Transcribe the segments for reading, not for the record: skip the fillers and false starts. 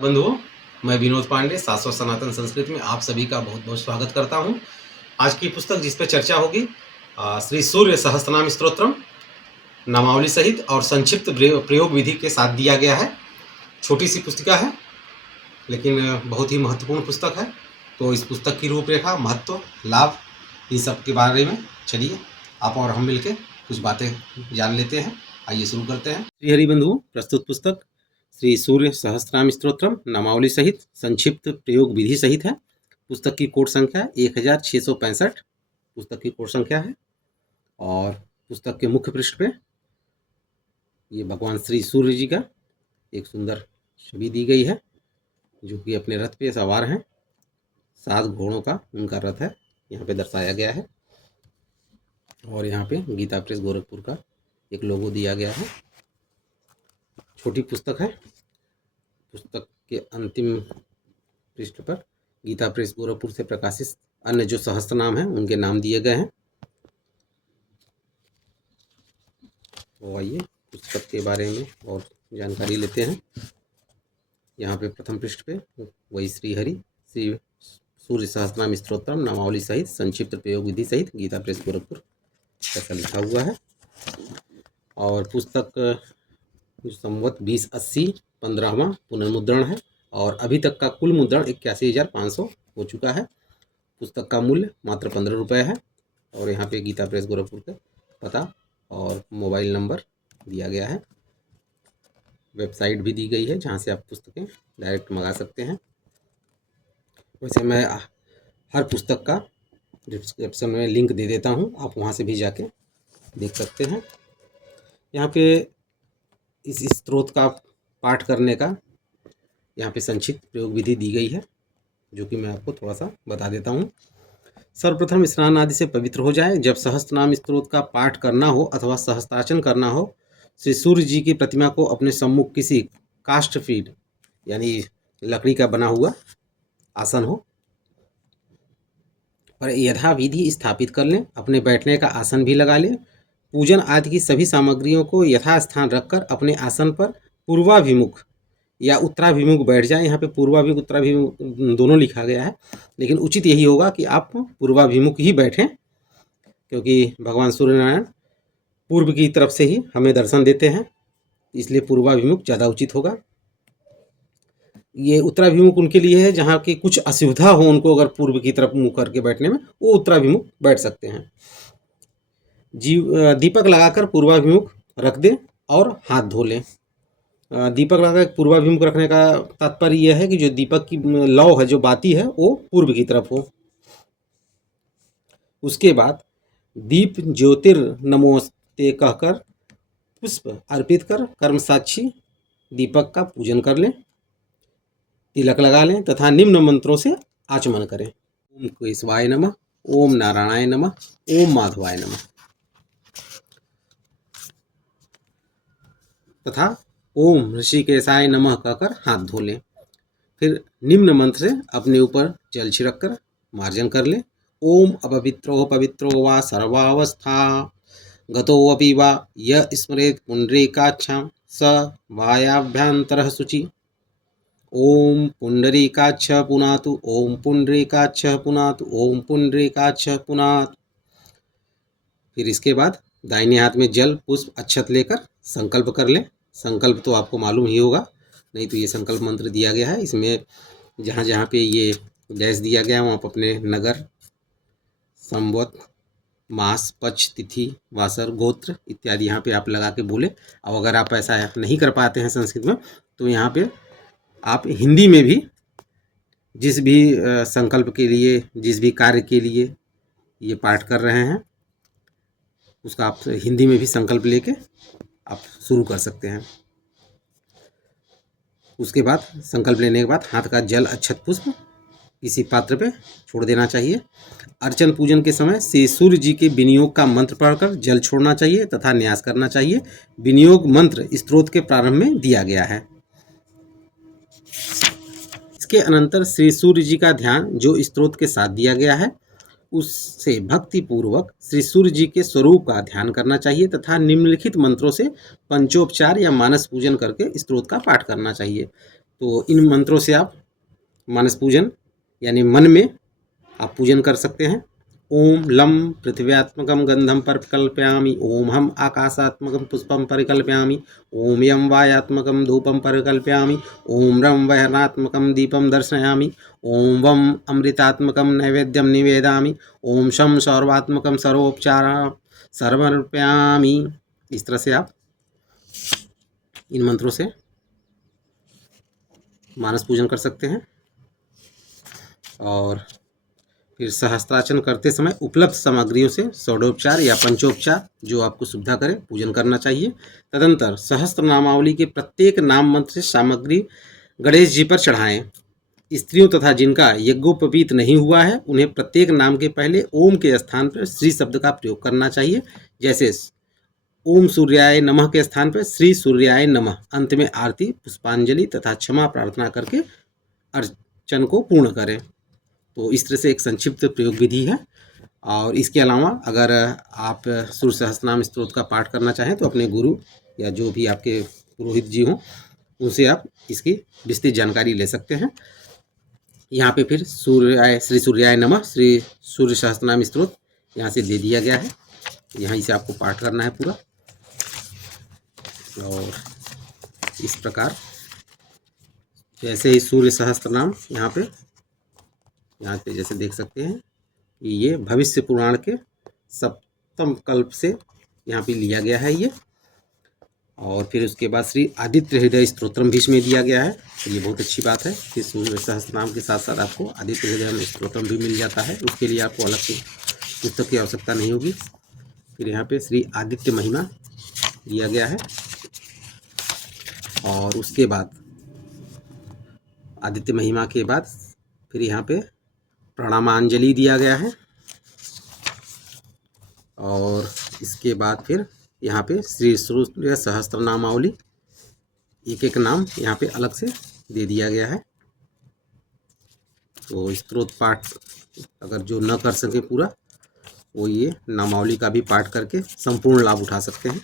बंधुओं, मैं विनोद पांडे शाश्वत सनातन संस्कृति में आप सभी का बहुत बहुत स्वागत करता हूं। आज की पुस्तक जिस पे चर्चा होगी श्री सूर्य सहस्त्रनाम स्तोत्रम नामावली सहित और संक्षिप्त प्रयोग विधि के साथ दिया गया है। छोटी सी पुस्तिका है लेकिन बहुत ही महत्वपूर्ण पुस्तक है। तो इस पुस्तक की रूपरेखा, महत्व, लाभ, इन सब के बारे में चलिए आप और हम मिलकर कुछ बातें जान लेते हैं। आइए शुरू करते हैं। श्री हरि बंधुओं, प्रस्तुत पुस्तक श्री सूर्य सहस्त्रनाम स्तोत्रम नामावली सहित संक्षिप्त प्रयोग विधि सहित है। पुस्तक की कोड संख्या 1665 पुस्तक की कोड संख्या है। और पुस्तक के मुख्य पृष्ठ पे ये भगवान श्री सूर्य जी का एक सुंदर छवि दी गई है, जो कि अपने रथ पे सवार हैं। 7 घोड़ों का उनका रथ है, यहाँ पे दर्शाया गया है। और यहाँ पे गीता प्रेस गोरखपुर का एक लोगो दिया गया है। छोटी पुस्तक है। पुस्तक के अंतिम पृष्ठ पर गीता प्रेस गोरखपुर से प्रकाशित अन्य जो सहस्त्र नाम हैं उनके नाम दिए गए हैं। तो आइए पुस्तक के बारे में और जानकारी लेते हैं। यहाँ पे प्रथम पृष्ठ पे वही श्री सूर्य सहस्त्रनाम स्तोत्रम नामावली सहित संक्षिप्त प्रयोग विधि सहित गीता प्रेस गोरखपुर ऐसा लिखा हुआ है। और पुस्तक संवत 2080 15वां पुनर्मुद्रण है और अभी तक का कुल मुद्रण 81,500 हो चुका है। पुस्तक का मूल्य मात्र 15 रुपये है। और यहाँ पे गीता प्रेस गोरखपुर का पता और मोबाइल नंबर दिया गया है। वेबसाइट भी दी गई है जहाँ से आप पुस्तकें डायरेक्ट मंगा सकते हैं। वैसे मैं हर पुस्तक का डिस्क्रिप्शन में लिंक दे देता हूँ, आप वहाँ से भी जाके देख सकते हैं। यहाँ पे इस स्त्रोत का पाठ करने का यहाँ पे संक्षिप्त प्रयोग विधि दी गई है, जो कि मैं आपको थोड़ा सा बता देता हूँ। सर्वप्रथम स्नान आदि से पवित्र हो जाए। जब सहस्त्रनाम स्त्रोत का पाठ करना हो अथवा सहस्त्रार्चन करना हो, श्री सूर्य जी की प्रतिमा को अपने सम्मुख किसी काष्ठ पीठ यानी लकड़ी का बना हुआ आसन हो पर यथाविधि स्थापित कर लें। अपने बैठने का आसन भी लगा लें। पूजन आदि की सभी सामग्रियों को यथास्थान रखकर अपने आसन पर पूर्वाभिमुख या उत्तराभिमुख बैठ जाए। यहाँ पे पूर्वाभिमुख उत्तराभिमुख दोनों लिखा गया है, लेकिन उचित यही होगा कि आप पूर्वाभिमुख ही बैठें, क्योंकि भगवान सूर्यनारायण पूर्व की तरफ से ही हमें दर्शन देते हैं, इसलिए पूर्वाभिमुख ज़्यादा उचित होगा। ये उत्तराभिमुख उनके लिए है जहाँ की कुछ असुविधा हो, उनको अगर पूर्व की तरफ मुँह करके बैठने में, वो उत्तराभिमुख बैठ सकते हैं। दीपक लगाकर पूर्वाभिमुख रख दें और हाथ धो लें। दीपक लगाकर पूर्वाभिमुख रखने का तात्पर्य यह है कि जो दीपक की लौ है, जो बाती है, वो पूर्व की तरफ हो। उसके बाद दीप ज्योतिर्नमोस्ते कहकर पुष्प अर्पित कर कर्म साक्षी दीपक का पूजन कर लें, तिलक लगा लें तथा निम्न मंत्रों से आचमन करें। ओम केशवाय नमः, ओम नारायणाय नमः, ओम माधवाय नमः तथा ओम ऋषिकेशाय नमः कहकर हाथ धो लें। फिर निम्न मंत्र से अपने ऊपर जल छिड़क कर मार्जन कर लें। ओम अपवित्रो पवित्रो वा सर्वावस्था गतोऽपि वा य स्मरेत् पुण्डरीकाक्षां स वायाभ्यन्तरः शुचि। ओम पुण्डरीकाक्ष पुनातु, ओम पुण्डरीकाक्ष पुनातु, ओम पुण्डरीकाक्ष पुनातु। फिर इसके बाद दाहिने हाथ में जल पुष्प अक्षत लेकर संकल्प कर लें। संकल्प तो आपको मालूम ही होगा, नहीं तो ये संकल्प मंत्र दिया गया है। इसमें जहाँ जहाँ पे ये डैश दिया गया है वहाँ पर अपने नगर, संवत, मास, पक्ष, तिथि, वासर, गोत्र इत्यादि यहाँ पे आप लगा के बोले। अब अगर आप ऐसा नहीं कर पाते हैं संस्कृत में, तो यहाँ पे आप हिंदी में भी जिस भी संकल्प के लिए, जिस भी कार्य के लिए ये पाठ कर रहे हैं, उसका आप हिंदी में भी संकल्प लेके आप शुरू कर सकते हैं। उसके बाद संकल्प लेने के बाद हाथ का जल अक्षत पुष्प किसी पात्र पे छोड़ देना चाहिए। अर्चन पूजन के समय श्री सूर्य जी के विनियोग का मंत्र पढ़कर जल छोड़ना चाहिए तथा न्यास करना चाहिए। विनियोग मंत्र स्तोत्र के प्रारंभ में दिया गया है। इसके अनंतर श्री सूर्य जी का ध्यान जो स्तोत्र के साथ दिया गया है, उससे भक्ति पूर्वक श्री सूर्य जी के स्वरूप का ध्यान करना चाहिए तथा निम्नलिखित मंत्रों से पंचोपचार या मानस पूजन करके स्तोत्र का पाठ करना चाहिए। तो इन मंत्रों से आप मानस पूजन यानी मन में आप पूजन कर सकते हैं। ओम लं पृथिव्यात्मकं गंधं परिकल्पयामि, ओम हम आकाशात्मकं पुष्पं परिकल्पयामि, ओम यं वायात्मकं धूपं परिकल्पयामि, ओम रं वह्नात्मकं दीपं दर्शयामि, ओम वं अमृतात्मकं नैवेद्यं निवेदयामि, ओम शं सौरवात्मकं सर्वोपचारं समर्पयामि। इस तरह से आप इन मंत्रों से मानस पूजन कर सकते हैं। और फिर सहस्त्रार्चन करते समय उपलब्ध सामग्रियों से षोडोपचार या पंचोपचार जो आपको सुविधा करे पूजन करना चाहिए। तदंतर सहस्त्र नामावली के प्रत्येक नाम मंत्र से सामग्री गणेश जी पर चढ़ाएं। स्त्रियों तथा जिनका यज्ञोपवीत नहीं हुआ है उन्हें प्रत्येक नाम के पहले ओम के स्थान पर श्री शब्द का प्रयोग करना चाहिए। जैसे ओम सूर्याय नमः के स्थान पर श्री सूर्याय नमः, अंत में आरती पुष्पांजलि तथा क्षमा प्रार्थना करके अर्चन को पूर्ण करें। तो इस तरह से एक संक्षिप्त प्रयोग विधि है। और इसके अलावा अगर आप सूर्य सहस्त्रनाम स्तोत्र का पाठ करना चाहें तो अपने गुरु या जो भी आपके पुरोहित जी हों उनसे आप इसकी विस्तृत जानकारी ले सकते हैं। यहाँ पे फिर श्री सूर्याय नमः श्री सूर्य सहस्त्रनाम स्तोत्र यहाँ से दे दिया गया है, यहाँ से आपको पाठ करना है पूरा। और इस प्रकार जैसे ही सूर्य सहस्त्रनाम यहाँ पे जैसे देख सकते हैं कि ये भविष्य पुराण के सप्तम कल्प से यहाँ पे लिया गया है ये। और फिर उसके बाद श्री आदित्य हृदय स्तोत्रम भी इसमें दिया गया है। तो ये बहुत अच्छी बात है कि सूर्य सहस्त्रनाम के साथ साथ आपको आदित्य हृदय स्तोत्रम भी मिल जाता है, उसके लिए आपको अलग से पुस्तक की आवश्यकता नहीं होगी। फिर यहाँ पे श्री आदित्य महिमा दिया गया है और उसके बाद आदित्य महिमा के बाद फिर यहाँ पे प्रणामांजलि दिया गया है। और इसके बाद फिर यहाँ पे श्री सूर्य सहस्त्र नामावली एक एक नाम यहाँ पे अलग से दे दिया गया है। तो स्तोत्र पाठ अगर जो न कर सके पूरा वो ये नामावली का भी पाठ करके संपूर्ण लाभ उठा सकते हैं।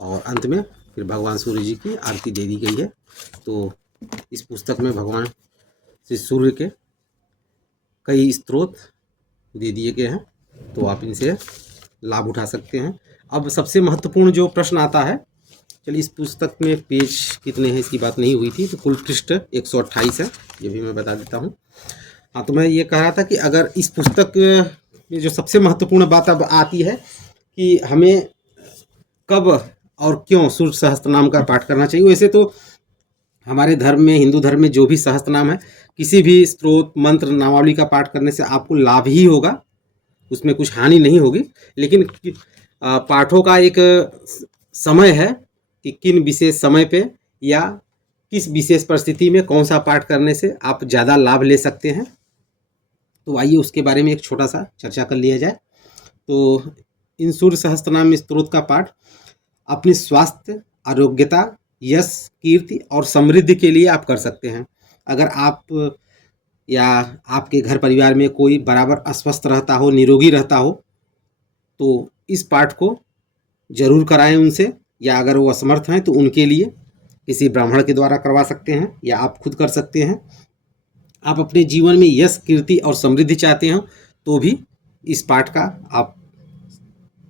और अंत में फिर भगवान सूर्य जी की आरती दे दी गई है। तो इस पुस्तक में भगवान श्री सूर्य के कई स्तोत्र दे दिए गए हैं, तो आप इनसे लाभ उठा सकते हैं। अब सबसे महत्वपूर्ण जो प्रश्न आता है, चलिए इस पुस्तक में पेज कितने हैं इसकी बात नहीं हुई थी, तो कुल पृष्ठ 128 है, ये भी मैं बता देता हूँ। हाँ, तो मैं ये कह रहा था कि अगर इस पुस्तक में जो सबसे महत्वपूर्ण बात अब आती है कि हमें कब और क्यों सूर्य सहस्त्रनाम का पाठ करना चाहिए। वैसे तो हमारे धर्म में, हिंदू धर्म में जो भी सहस्त्रनाम है, किसी भी स्तोत्र मंत्र नामावली का पाठ करने से आपको लाभ ही होगा, उसमें कुछ हानि नहीं होगी। लेकिन पाठों का एक समय है कि किन विशेष समय पे या किस विशेष परिस्थिति में कौन सा पाठ करने से आप ज़्यादा लाभ ले सकते हैं। तो आइए उसके बारे में एक छोटा सा चर्चा कर लिया जाए। तो इन सूर्य सहस्त्रनाम स्तोत्र का पाठ अपनी स्वास्थ्य, आरोग्यता, यश, कीर्ति और समृद्धि के लिए आप कर सकते हैं। अगर आप या आपके घर परिवार में कोई बराबर अस्वस्थ रहता हो, निरोगी रहता हो, तो इस पाठ को जरूर कराएं उनसे, या अगर वो असमर्थ हैं तो उनके लिए किसी ब्राह्मण के द्वारा करवा सकते हैं या आप खुद कर सकते हैं। आप अपने जीवन में यश, कीर्ति और समृद्धि चाहते हो तो भी इस पाठ का आप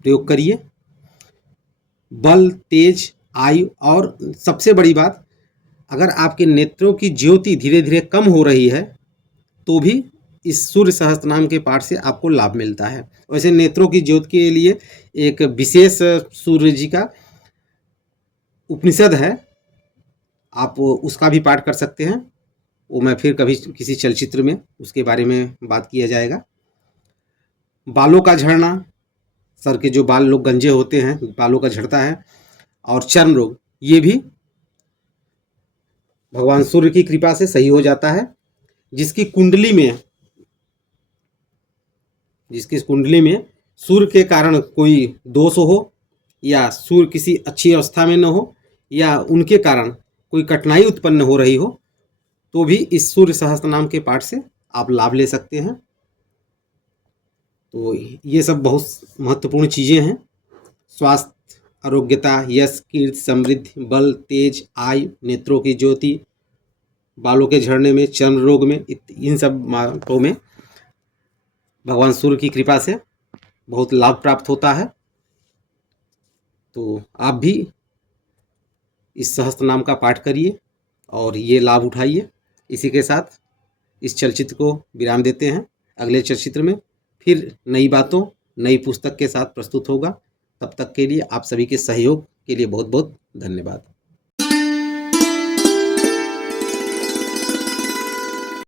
प्रयोग करिए। बल, तेज, आयु और सबसे बड़ी बात, अगर आपके नेत्रों की ज्योति धीरे धीरे कम हो रही है तो भी इस सूर्य सहस्त्रनाम के पाठ से आपको लाभ मिलता है। वैसे नेत्रों की ज्योति के लिए एक विशेष सूर्य जी का उपनिषद है, आप उसका भी पाठ कर सकते हैं। वो मैं फिर कभी किसी चलचित्र में उसके बारे में बात किया जाएगा। बालों का झड़ना, सर के जो बाल लोग गंजे होते हैं, बालों का झड़ता है, और चर्म रोग, ये भी भगवान सूर्य की कृपा से सही हो जाता है। जिसकी कुंडली में सूर्य के कारण कोई दोष हो, या सूर्य किसी अच्छी अवस्था में न हो, या उनके कारण कोई कठिनाई उत्पन्न हो रही हो, तो भी इस सूर्य सहस्त्रनाम के पाठ से आप लाभ ले सकते हैं। तो ये सब बहुत महत्वपूर्ण चीज़ें हैं। स्वास्थ्य, आरोग्यता, यश, कीर्ति, समृद्धि, बल, तेज, आयु, नेत्रों की ज्योति, बालों के झड़ने में, चर्म रोग में, इन सब मार्गों में भगवान सूर्य की कृपा से बहुत लाभ प्राप्त होता है। तो आप भी इस सहस्त्र नाम का पाठ करिए और ये लाभ उठाइए। इसी के साथ इस चलचित्र को विराम देते हैं। अगले चलचित्र में फिर नई बातों, नई पुस्तक के साथ प्रस्तुत होगा। तब तक के लिए आप सभी के सहयोग के लिए बहुत बहुत धन्यवाद।